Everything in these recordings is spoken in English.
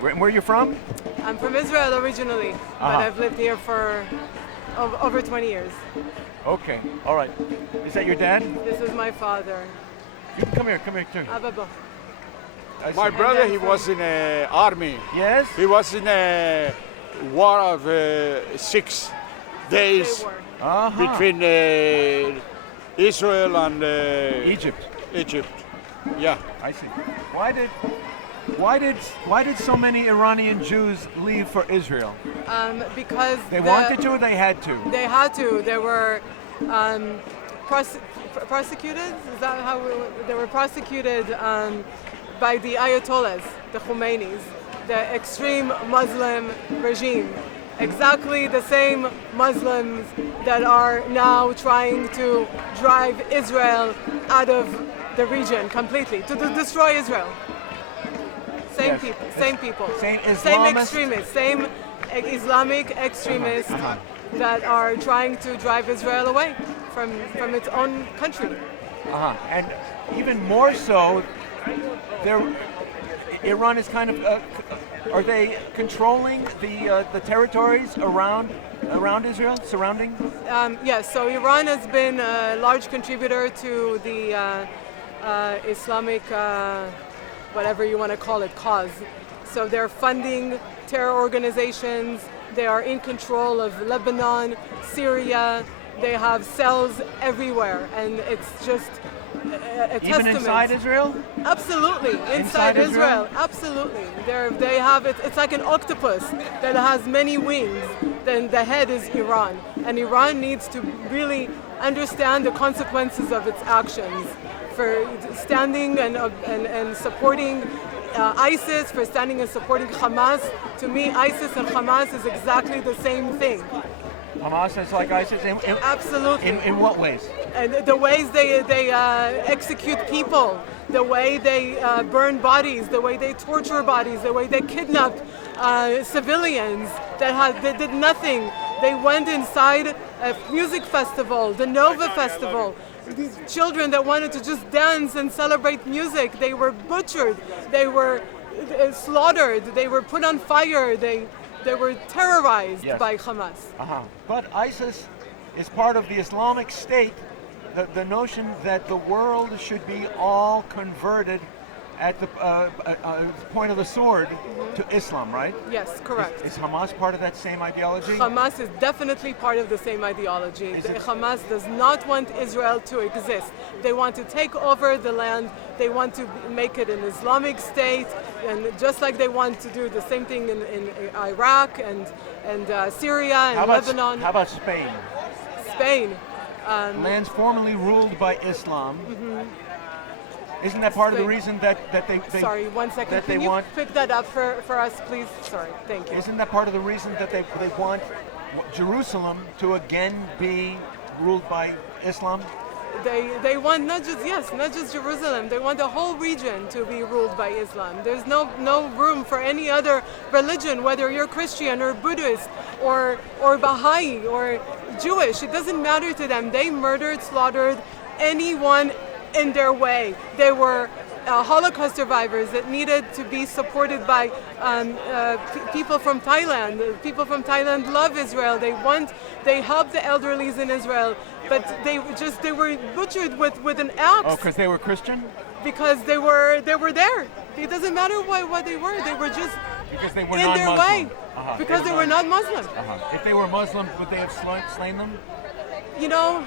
Where are you from? I'm from Israel originally, but I've lived here for over 20 years. Okay, all right. Is that your dad? This is my father. You can come here too. Ababa. My brother, he was in the army. Yes? He was in a war of 6 days between Israel and Egypt. Egypt. Yeah. I see. Why did so many Iranian Jews leave for Israel? Because they wanted to or they had to? They had to. They were prosecuted. Is that how they were prosecuted by the Ayatollahs, the Khomeinis, the extreme Muslim regime. Exactly the same Muslims that are now trying to drive Israel out of the region completely, to destroy Israel. Same people, same extremists, same Islamic extremists that are trying to drive Israel away from its own country. And even more so, Iran is kind of, are they controlling the territories around Israel, surrounding? Yes, so Iran has been a large contributor to the Islamic, whatever you want to call it, cause. So they're funding terror organizations, they are in control of Lebanon, Syria, they have cells everywhere, and it's just a Even testament. inside Israel? Absolutely, inside Israel, absolutely. They have it. It's like an octopus that has many wings. Then the head is Iran, and Iran needs to really understand the consequences of its actions for standing and supporting ISIS, for standing and supporting Hamas. To me, ISIS and Hamas is exactly the same thing. Hamas is like ISIS? Absolutely. In what ways? And the ways they execute people, the way they burn bodies, the way they torture bodies, the way they kidnap civilians that did nothing. They went inside a music festival, the Nova Festival. These children that wanted to just dance and celebrate music, they were butchered, they were slaughtered, they were put on fire, they were terrorized by Hamas. But ISIS is part of the Islamic State. The notion that the world should be all converted at the point of the sword to Islam, right? Yes, correct. Is Hamas part of that same ideology? Hamas is definitely part of the same ideology. Hamas does not want Israel to exist. They want to take over the land. They want to make it an Islamic state, and just like they want to do the same thing in Iraq and Syria and Lebanon. How about Spain? Spain. Lands formerly ruled by Islam. Isn't that part of the reason that they Sorry, 1 second. Can you pick that up for us, please? Sorry, thank you. Isn't that part of the reason that they want Jerusalem to again be ruled by Islam? They want not just Jerusalem. They want the whole region to be ruled by Islam. There's no room for any other religion, whether you're Christian or Buddhist or Baha'i or Jewish. It doesn't matter to them. They murdered, slaughtered anyone in their way. They were Holocaust survivors that needed to be supported by people from Thailand. People from Thailand love Israel. They help the elderlies in Israel, but they were butchered with an axe. Oh, because they were Christian? Because they were there. It doesn't matter what they were. They were just because they were in their way. Because they were not Muslim. If they were Muslim, would they have slain them? You know,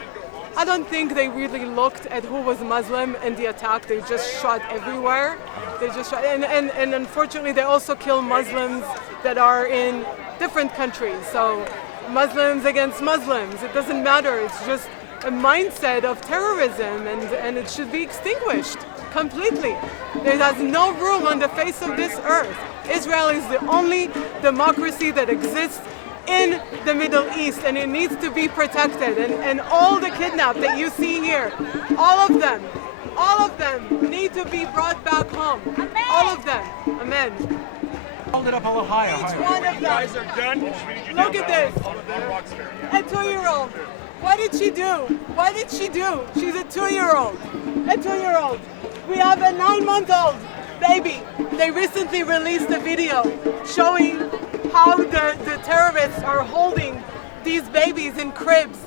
I don't think they really looked at who was Muslim in the attack. They just shot everywhere. They just shot, and unfortunately, they also kill Muslims that are in different countries. So, Muslims against Muslims. It doesn't matter. It's just a mindset of terrorism, and it should be extinguished completely. It has no room on the face of this earth. Israel is the only democracy that exists in the Middle East, and it needs to be protected. And all the kidnapped that you see here, all of them need to be brought back home. Amen. All of them. Amen. Hold it up a little higher. Each one of them. You guys are done. Look at this. A 2-year-old. What did she do? She's a 2-year-old. A 2-year-old. We have a 9-month-old. baby. They recently released a video showing how the terrorists are holding these babies in cribs,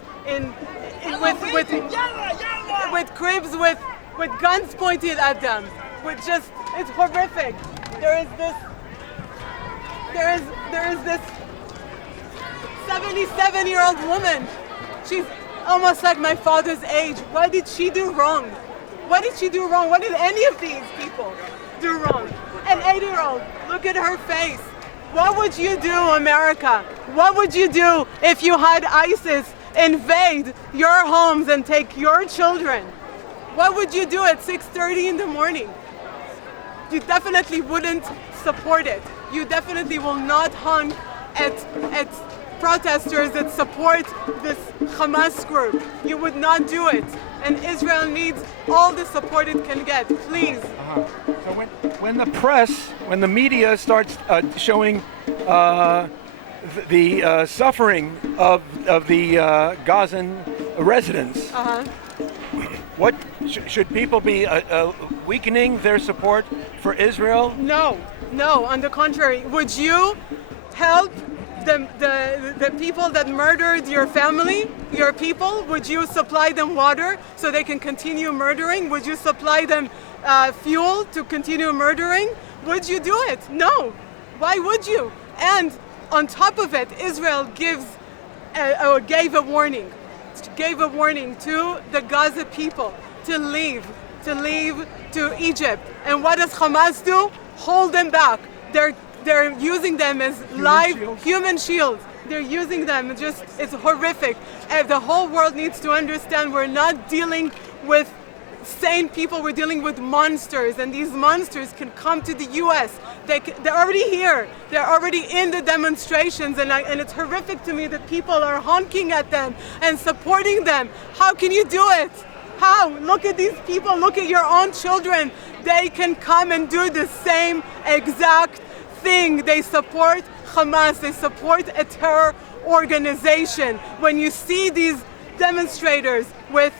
with cribs with guns pointed at them. It's horrific. There is this 77-year-old woman. She's almost like my father's age. What did she do wrong? What did she do wrong? What did any of these people do wrong? An 80-year-old, look at her face. What would you do, America? What would you do if you had ISIS invade your homes and take your children? What would you do at 6:30 in the morning? You definitely wouldn't support it. You definitely will not honk at protesters that support this Hamas group. You would not do it. And Israel needs all the support it can get, please. So when the press, when the media starts showing the suffering of the Gazan residents, what should people be weakening their support for Israel? No, on the contrary. Would you help the people that murdered your family, your people? Would you supply them water so they can continue murdering? Would you supply them fuel to continue murdering? Would you do it? No. Why would you? And on top of it, Israel gave a warning to the Gaza people to leave to Egypt. And what does Hamas do? Hold them back. They're using them as human shields. They're using them. It's horrific. And the whole world needs to understand we're not dealing with sane people. We're dealing with monsters, and these monsters can come to the U.S. They're already here. They're already in the demonstrations, and it's horrific to me that people are honking at them and supporting them. How can you do it? How? Look at these people. Look at your own children. They can come and do the same exact thing. They support Hamas. They support a terror organization. When you see these demonstrators with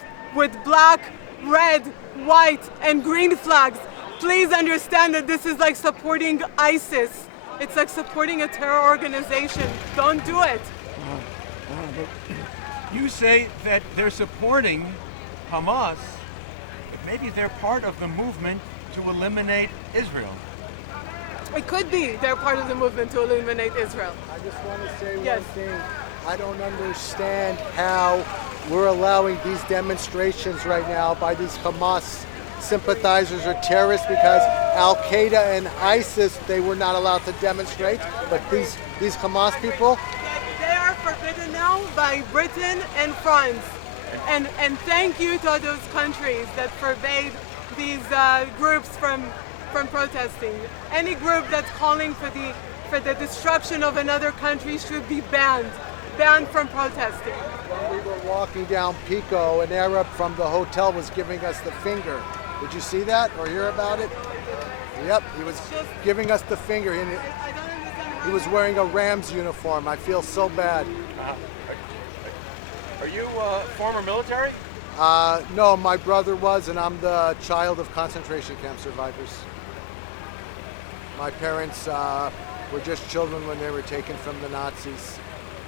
black, red, white, and green flags, please understand that this is like supporting ISIS. It's like supporting a terror organization. Don't do it. You say that they're supporting Hamas. Maybe they're part of the movement to eliminate Israel. It could be they're part of the movement to eliminate Israel. I just want to say Yes. one thing. I don't understand how we're allowing these demonstrations right now by these Hamas sympathizers or terrorists, because Al-Qaeda and ISIS, they were not allowed to demonstrate, but these Hamas people, They are forbidden now by Britain and France. And thank you to those countries that forbade these groups from protesting. Any group that's calling for the destruction of another country should be banned from protesting. when we were walking down Pico, an Arab from the hotel was giving us the finger. Did you see that or hear about it? Yep, he was giving us the finger. I don't understand how He was wearing a Rams uniform. I feel so bad. Are you former military? No, my brother was, and I'm the child of concentration camp survivors. My parents were just children when they were taken from the Nazis.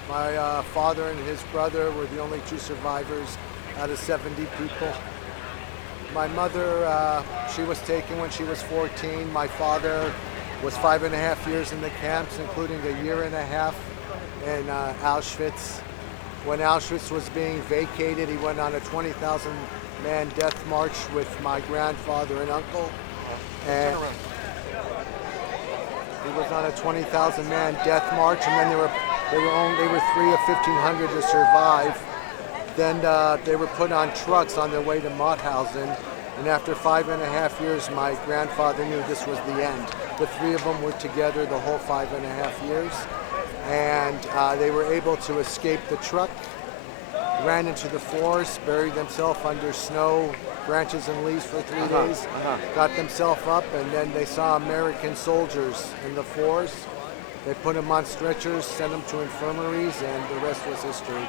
My father and his brother were the only two survivors out of 70 people. My mother, she was taken when she was 14. My father was 5.5 years in the camps, including a year and a half in Auschwitz. When Auschwitz was being vacated, he went on a 20,000-man death march with my grandfather and uncle. And he was on a 20,000-man death march, and then they were 3 of 1,500 to survive. Then they were put on trucks on their way to Mauthausen, and after 5.5 years, my grandfather knew this was the end. The three of them were together the whole 5.5 years, and they were able to escape the truck, ran into the forest, buried themselves under snow, branches and leaves for 3 days, got themselves up, and then they saw American soldiers in the forest. They put them on stretchers, sent them to infirmaries, and the rest was history.